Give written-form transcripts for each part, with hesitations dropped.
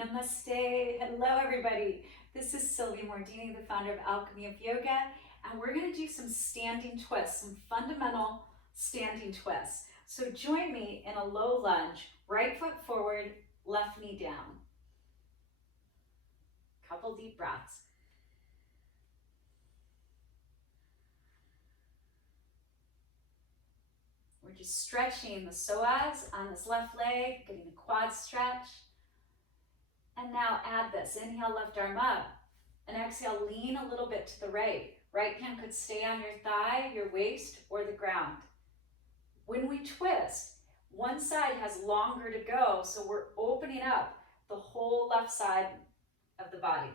Namaste. Hello, everybody. This is Silvia Mordini, the founder of Alchemy of Yoga, and we're going to do some standing twists, some fundamental standing twists. So join me in a low lunge, right foot forward, left knee down. Couple deep breaths. We're just stretching the psoas on this left leg, getting a quad stretch. And now add this. Inhale, left arm up. And exhale, lean a little bit to the right. Right hand could stay on your thigh, your waist, or the ground. When we twist, one side has longer to go, so we're opening up the whole left side of the body.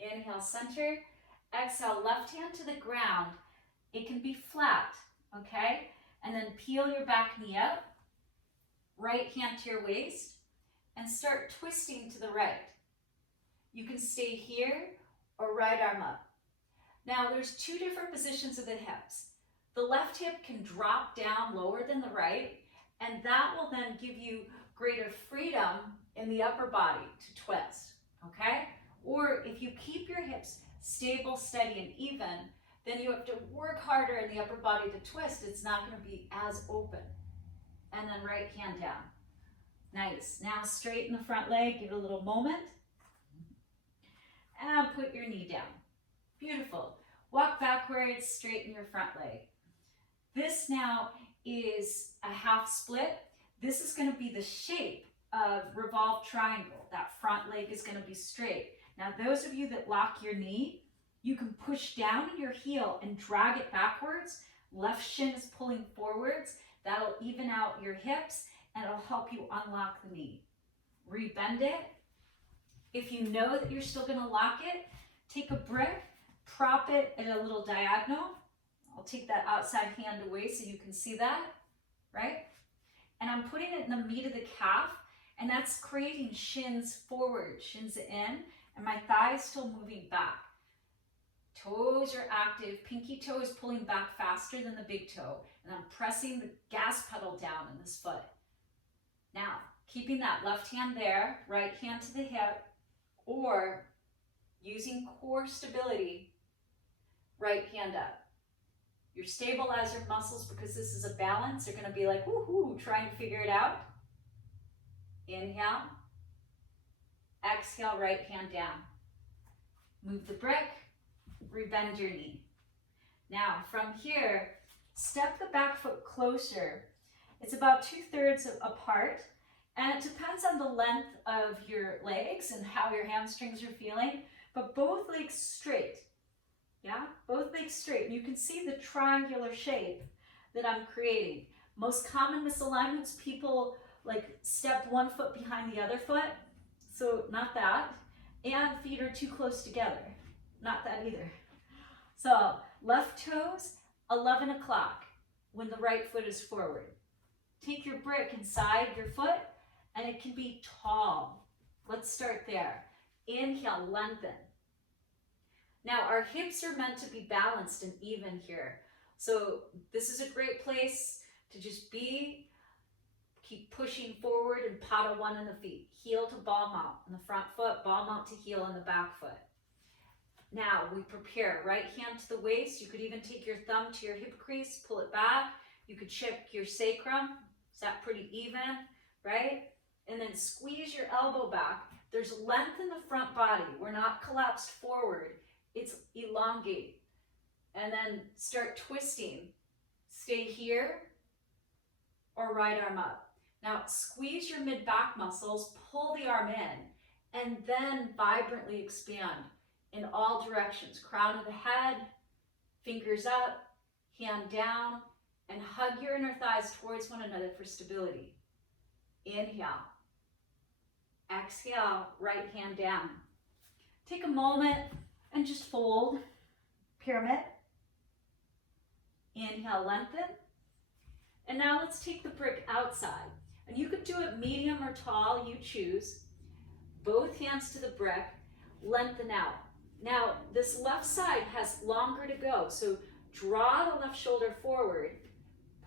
Inhale, center. Exhale, left hand to the ground. It can be flat, okay? And then peel your back knee up. Right hand to your waist. And start twisting to the right. You can stay here or right arm up. Now there's two different positions of the hips. The left hip can drop down lower than the right, and that will then give you greater freedom in the upper body to twist, okay? Or if you keep your hips stable, steady, and even, then you have to work harder in the upper body to twist. It's not going to be as open. And then right hand down. Nice. Now straighten the front leg, give it a little moment. And put your knee down. Beautiful. Walk backwards, straighten your front leg. This now is a half split. This is going to be the shape of revolved triangle. That front leg is going to be straight. Now those of you that lock your knee, you can push down in your heel and drag it backwards. Left shin is pulling forwards. That'll even out your hips. And it'll help you unlock the knee. Rebend it. If you know that you're still going to lock it, take a brick, prop it at a little diagonal. I'll take that outside hand away so you can see that, right? And I'm putting it in the meat of the calf, and that's creating shins forward, shins in, and my thigh is still moving back. Toes are active. Pinky toe is pulling back faster than the big toe, and I'm pressing the gas pedal down in this foot. Now, keeping that left hand there, right hand to the hip, or using core stability, right hand up. Your stabilizer muscles, because this is a balance, are going to be like, woohoo, trying to figure it out. Inhale. Exhale, right hand down. Move the brick, rebend your knee. Now, from here, step the back foot closer. It's about 2/3 apart, and it depends on the length of your legs and how your hamstrings are feeling, but both legs straight, yeah? Both legs straight. You can see the triangular shape that I'm creating. Most common misalignments, people like step one foot behind the other foot, so not that, and feet are too close together, not that either. So left toes, 11 o'clock when the right foot is forward. Take your brick inside your foot, and it can be tall. Let's start there. Inhale, lengthen. Now, our hips are meant to be balanced and even here. So this is a great place to just be. Keep pushing forward and pada one in the feet. Heel to ball mount in the front foot, ball mount to heel in the back foot. Now, we prepare. Right hand to the waist. You could even take your thumb to your hip crease, pull it back. You could check your sacrum. Is that pretty even, right? And then squeeze your elbow back. There's length in the front body. We're not collapsed forward. It's elongate. And then start twisting. Stay here or right arm up. Now squeeze your mid-back muscles, pull the arm in, and then vibrantly expand in all directions. Crown of the head, fingers up, hand down, and hug your inner thighs towards one another for stability. Inhale. Exhale, right hand down. Take a moment and just fold, pyramid. Inhale, lengthen. And now let's take the brick outside. And you could do it medium or tall, you choose. Both hands to the brick, lengthen out. Now, this left side has longer to go, so draw the left shoulder forward,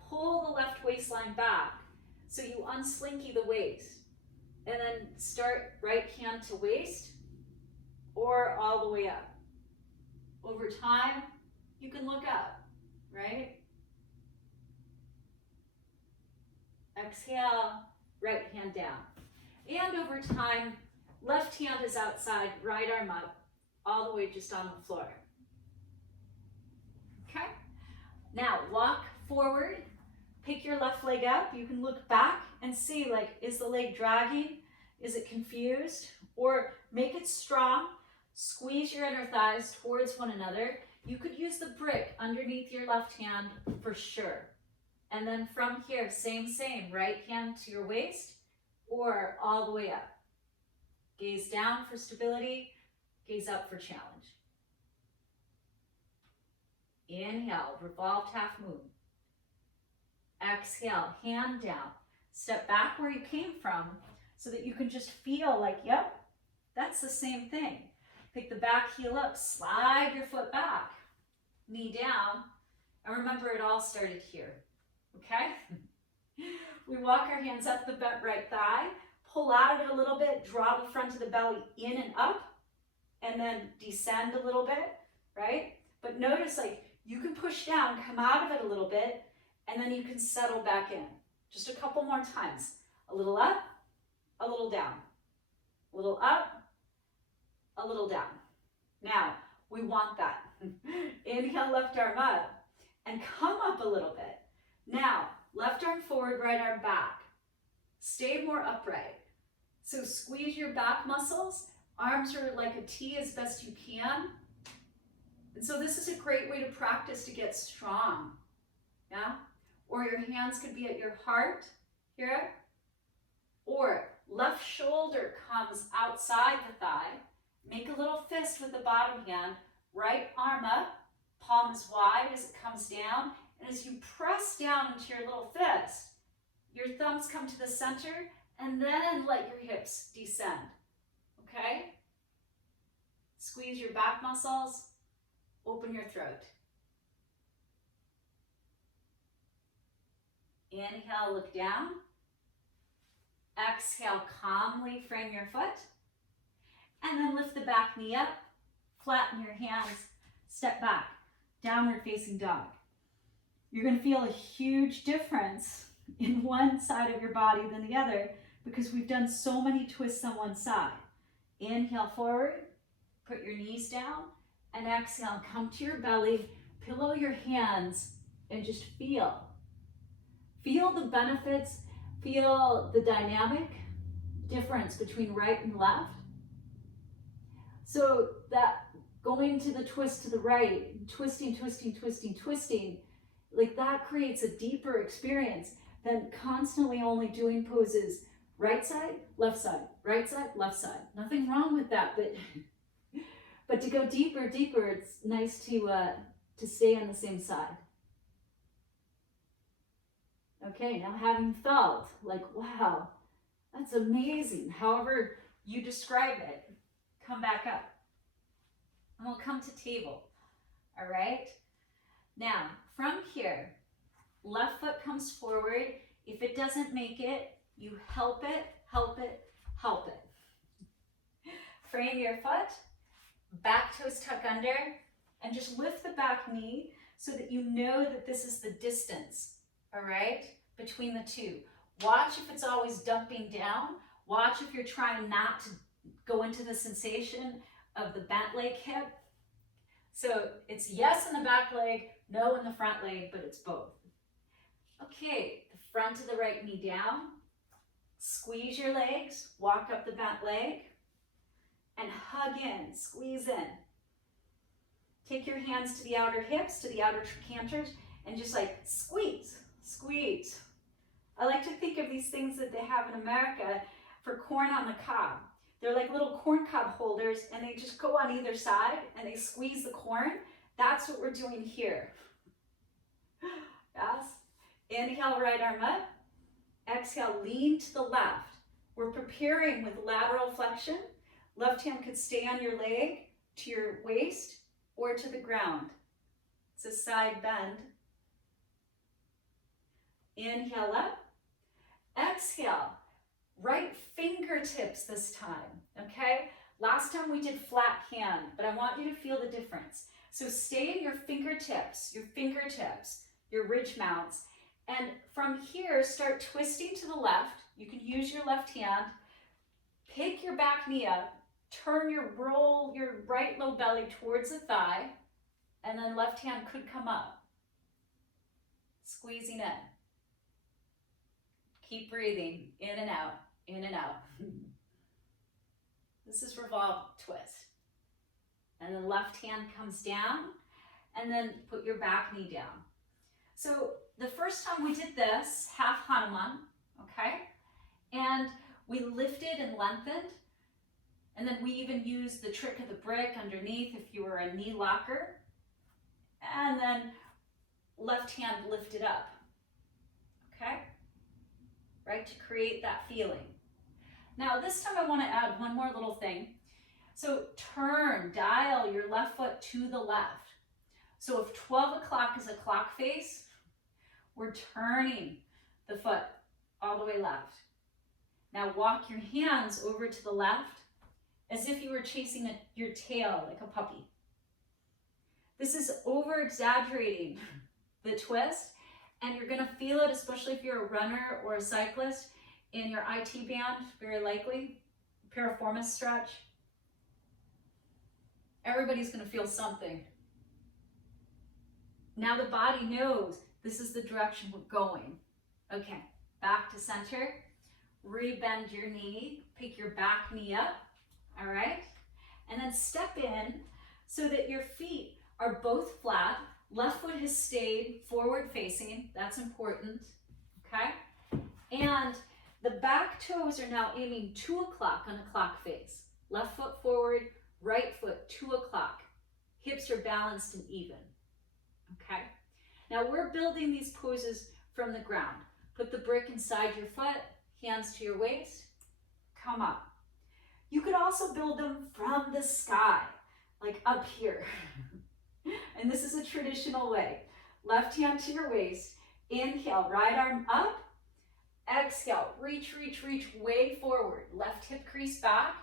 pull the left waistline back, so you unslinky the waist. And then start right hand to waist or all the way up. Over time, you can look up, right? Exhale, right hand down. And over time, left hand is outside, right arm up, all the way just on the floor. Okay? Now, walk forward, pick your left leg up. You can look back and see, like, is the leg dragging? Is it confused? Or make it strong. Squeeze your inner thighs towards one another. You could use the brick underneath your left hand for sure. And then from here, same, right hand to your waist or all the way up. Gaze down for stability, gaze up for challenge. Inhale, revolved half moon. Exhale, hand down. Step back where you came from so that you can just feel like, yep, that's the same thing. Pick the back heel up, slide your foot back, knee down, and remember it all started here, okay? We walk our hands up the bent right thigh, pull out of it a little bit, draw the front of the belly in and up, and then descend a little bit, right? But notice, like, you can push down, come out of it a little bit, and then you can settle back in. Just a couple more times. A little up, a little down. A little up, a little down. Now, we want that. Inhale, left arm up, and come up a little bit. Now, left arm forward, right arm back. Stay more upright. So squeeze your back muscles. Arms are like a T as best you can. And so this is a great way to practice to get strong. Yeah? Or your hands could be at your heart here. Or left shoulder comes outside the thigh. Make a little fist with the bottom hand. Right arm up. Palm is wide as it comes down. And as you press down into your little fist, your thumbs come to the center and then let your hips descend. Okay? Squeeze your back muscles. Open your throat. Inhale, look down. Exhale, calmly frame your foot. And then lift the back knee up. Flatten your hands. Step back. Downward facing dog. You're going to feel a huge difference in one side of your body than the other because we've done so many twists on one side. Inhale forward. Put your knees down. And exhale, come to your belly, pillow your hands, and just feel. Feel the benefits, feel the dynamic difference between right and left. So that going to the twist to the right, twisting, like that creates a deeper experience than constantly only doing poses right side, left side, right side, left side. Nothing wrong with that, but to go deeper, it's nice to stay on the same side. Okay, now having felt like, wow, that's amazing. However you describe it, come back up. And we'll come to table, all right? Now, from here, left foot comes forward. If it doesn't make it, you help it. Frame your foot. Back toes tuck under, and just lift the back knee so that you know that this is the distance, all right, between the two. Watch if it's always dumping down. Watch if you're trying not to go into the sensation of the bent leg hip. So it's yes in the back leg, no in the front leg, but it's both. Okay, the front of the right knee down. Squeeze your legs, walk up the bent leg. And hug in, squeeze in. Take your hands to the outer hips, to the outer trochanter, and just like squeeze. I like to think of these things that they have in America for corn on the cob. They're like little corn cob holders, and they just go on either side, and they squeeze the corn. That's what we're doing here. Yes. Inhale, right arm up. Exhale, lean to the left. We're preparing with lateral flexion. Left hand could stay on your leg, to your waist, or to the ground. It's a side bend. Inhale up. Exhale. Right fingertips this time, okay? Last time we did flat hand, but I want you to feel the difference. So stay in your fingertips, your ridge mounts, and from here, start twisting to the left. You can use your left hand, pick your back knee up, roll your right low belly towards the thigh, and then left hand could come up. Squeezing in. Keep breathing, in and out, in and out. This is revolve twist. And then left hand comes down, and then put your back knee down. So the first time we did this, half Hanuman, okay? And we lifted and lengthened, and then we even used the trick of the brick underneath if you were a knee locker. And then left hand lifted up, okay? Right, to create that feeling. Now this time I want to add one more little thing. So dial your left foot to the left. So if 12 o'clock is a clock face, we're turning the foot all the way left. Now walk your hands over to the left as if you were chasing your tail like a puppy. This is over-exaggerating the twist, and you're going to feel it, especially if you're a runner or a cyclist, in your IT band, very likely, piriformis stretch. Everybody's going to feel something. Now the body knows this is the direction we're going. Okay, back to center. Rebend your knee, pick your back knee up, all right? And then step in so that your feet are both flat. Left foot has stayed forward facing, that's important, okay? And the back toes are now aiming 2 o'clock on a clock face. Left foot forward, right foot 2 o'clock. Hips are balanced and even, okay? Now we're building these poses from the ground. Put the brick inside your foot, hands to your waist, come up. You could also build them from the sky, like up here. And this is a traditional way. Left hand to your waist, inhale, right arm up, exhale, reach, reach, reach way forward. Left hip crease back,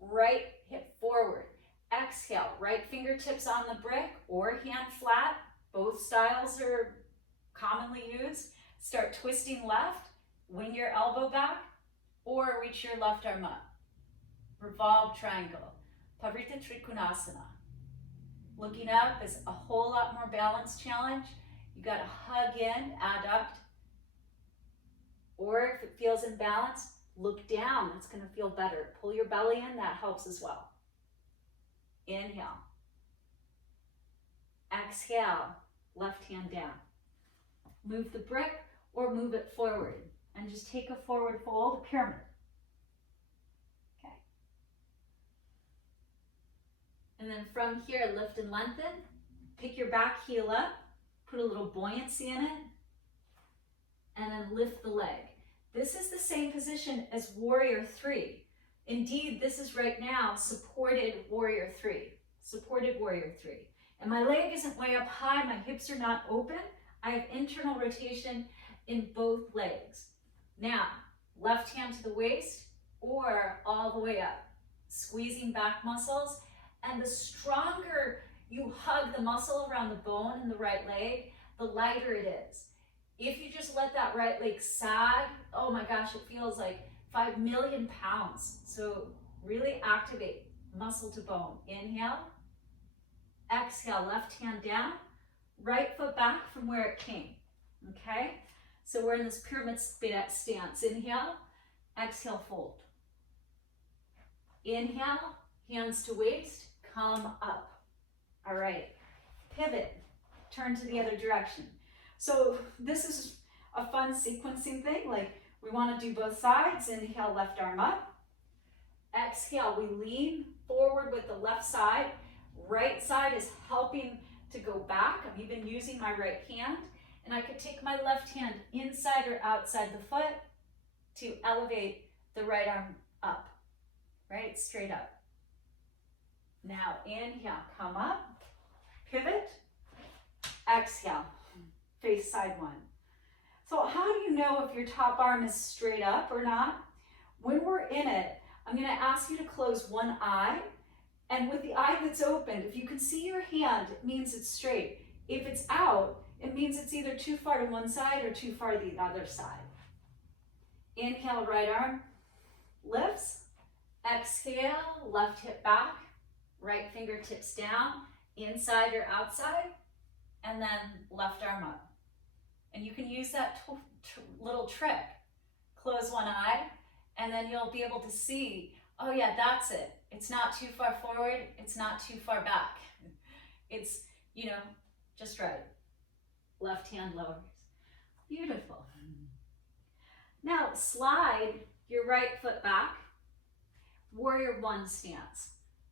right hip forward. Exhale, right fingertips on the brick or hand flat. Both styles are commonly used. Start twisting left, wing your elbow back, or reach your left arm up. Revolve triangle, Parivritta Trikonasana. Looking up is a whole lot more balance challenge. You gotta hug in, adduct. Or if it feels imbalanced, look down, that's gonna feel better. Pull your belly in, that helps as well. Inhale. Exhale, left hand down. Move the brick or move it forward and just take a forward fold, a pyramid. Okay. And then from here, lift and lengthen. Pick your back heel up, put a little buoyancy in it, and then lift the leg. This is the same position as warrior 3. Indeed, this is right now supported warrior 3. Supported warrior 3. And my leg isn't way up high, my hips are not open. I have internal rotation in both legs. Now, left hand to the waist or all the way up. Squeezing back muscles. And the stronger you hug the muscle around the bone in the right leg, the lighter it is. If you just let that right leg sag, oh my gosh, it feels like 5 million pounds. So really activate muscle to bone. Inhale. Exhale, left hand down. Right foot back from where it came. Okay? So we're in this pyramid stance. Inhale. Exhale, fold. Inhale, hands to waist. Come up. All right. Pivot. Turn to the other direction. So this is a fun sequencing thing. Like we want to do both sides. Inhale, left arm up. Exhale, we lean forward with the left side. Right side is helping to go back. I'm even using my right hand. And I could take my left hand inside or outside the foot to elevate the right arm up. Right? Straight up. Now inhale, come up. Pivot. Exhale. Face side one. So how do you know if your top arm is straight up or not? When we're in it, I'm going to ask you to close one eye, and with the eye that's opened, if you can see your hand, it means it's straight. If it's out, it means it's either too far to one side or too far to the other side. Inhale, right arm lifts. Exhale, left hip back, right fingertips down, inside or outside, and then left arm up. And you can use that little trick. Close one eye, and then you'll be able to see, oh yeah, that's it. It's not too far forward, it's not too far back. It's, you know, just right. Left hand lowers. Beautiful. Now slide your right foot back. Warrior one stance.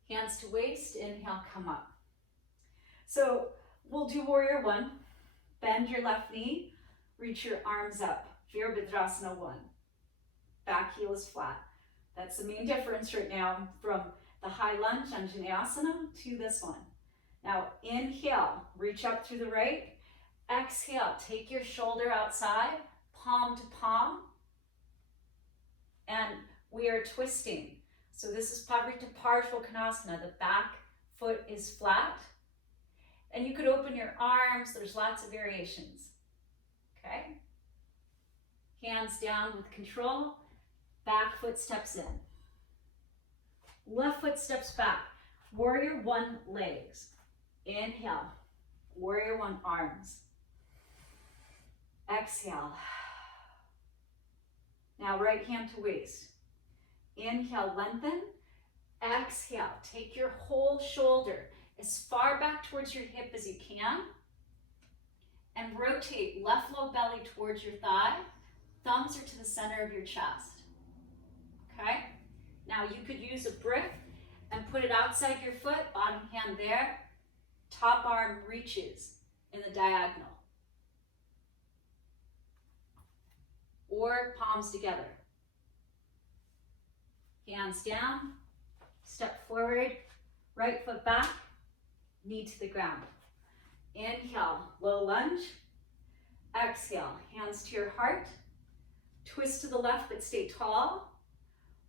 Hands to waist, inhale, come up. So we'll do warrior one. Bend your left knee, reach your arms up. Virabhadrasana 1. Back heel is flat. That's the main difference right now from the high lunge Anjaneyasana to this one. Now inhale, reach up through the right. Exhale, take your shoulder outside, palm to palm. And we are twisting. So this is Parivritta Parsvakonasana. The back foot is flat. And you could open your arms. There's lots of variations. Okay? Hands down with control. Back foot steps in. Left foot steps back. Warrior one legs. Inhale. Warrior one arms. Exhale. Now right hand to waist. Inhale, lengthen. Exhale, take your whole shoulder as far back towards your hip as you can. And rotate left low belly towards your thigh. Thumbs are to the center of your chest. Okay? Now you could use a brick and put it outside your foot, bottom hand there. Top arm reaches in the diagonal. Or palms together. Hands down, step forward, right foot back, knee to the ground. Inhale, low lunge. Exhale, hands to your heart. Twist to the left, but stay tall.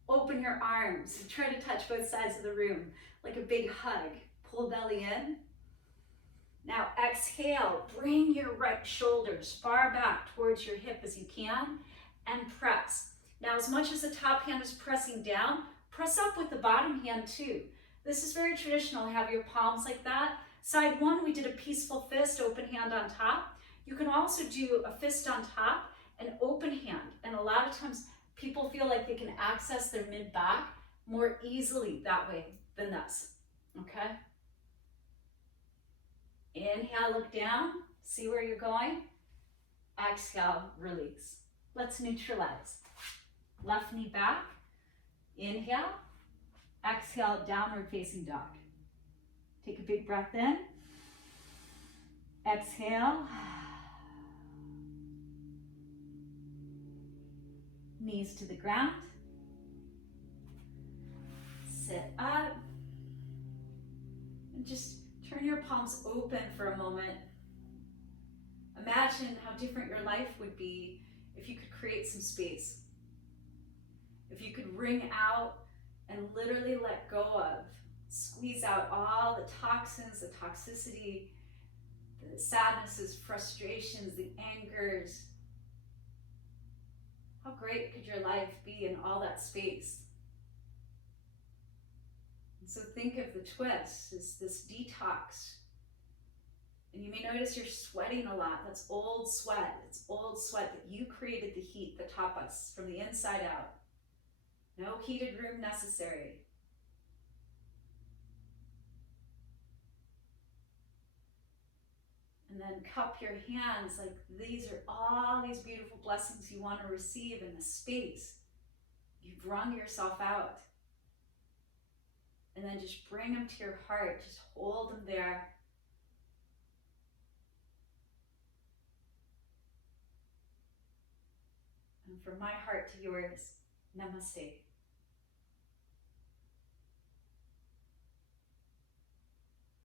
Open your arms. Try to touch both sides of the room, like a big hug. Pull belly in. Now exhale, bring your right shoulder as far back towards your hip as you can, and press. Now, as much as the top hand is pressing down, press up with the bottom hand too. This is very traditional, have your palms like that. Side one, we did a peaceful fist, open hand on top. You can also do a fist on top and open hand. And a lot of times people feel like they can access their mid-back more easily that way than this, okay? Inhale, look down, see where you're going. Exhale, release. Let's neutralize. Left knee back, inhale, exhale, downward facing dog. Take a big breath in, exhale, knees to the ground, sit up, and just turn your palms open for a moment. Imagine how different your life would be if you could create some space. If you could wring out and literally let go of, squeeze out all the toxins, the toxicity, the sadnesses, frustrations, the angers. How great could your life be in all that space? And so think of the twist as this detox. And you may notice you're sweating a lot. That's old sweat. It's old sweat that you created the heat, the tapas, from the inside out. No heated room necessary. And then cup your hands like these are all these beautiful blessings you want to receive in the space. You've wrung yourself out. And then just bring them to your heart. Just hold them there. And from my heart to yours, namaste.